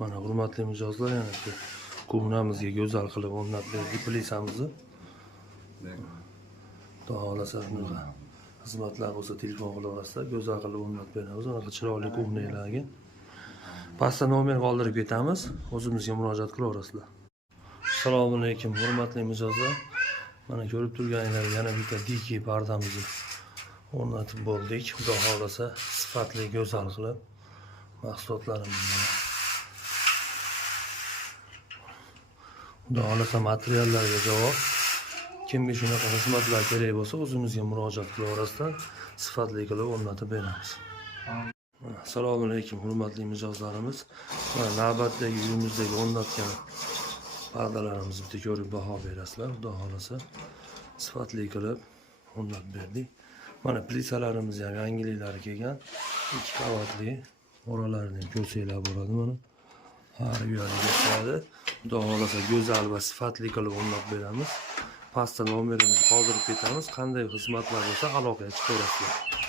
Mana hurmatli mijozlar, yana shu ko'namizga go'zal qilib o'rnab berdik plisamizni. Xudo xolasa shunaqa xizmatlar bo'lsa telefon qilaverasizlar, go'zal qilib o'rnab beramiz. Unaqa chiroyli ko'hnalarga. Pastda nomer qoldirib ketamiz, o'zimizga murojaat qilaverasizlar. Assalomu alaykum hurmatli mijozlar. Mana ko'rib turganingizdek yana bitta diki pardamizni o'rnatib bo'ldik. Xudo xolasa sifatli go'zal qilib mahsulotlarimizni. Xudo xolasa materiallarga javob. Kimga shunaqa xizmatlar kerak bo'lsa, o'zimizga murojaat qilaverasizlar, sifatli qilib o'rnatib beramiz. Assalomu alaykum hurmatli mijozlarimiz. Mana navbatdagi uyimizdagi o'rnatgan pardalarimizni bitta ko'rib baho berasizlar. Xudo xolasa sifatli qilib o'rnatib berdik. Mana plisalarimiz ham yangiliklari kelgan. 2 qavatli oralarini ko'rsanglar bo'ladi mana. Har yo'liga chiqadi. Xudo xolasa go'zal va sifatli qilib o'rnatib beramiz. Pastda nomerimizni qoldirib ketamiz. Qanday xizmatlar bo'lsa aloqaga chiqaverasizlar.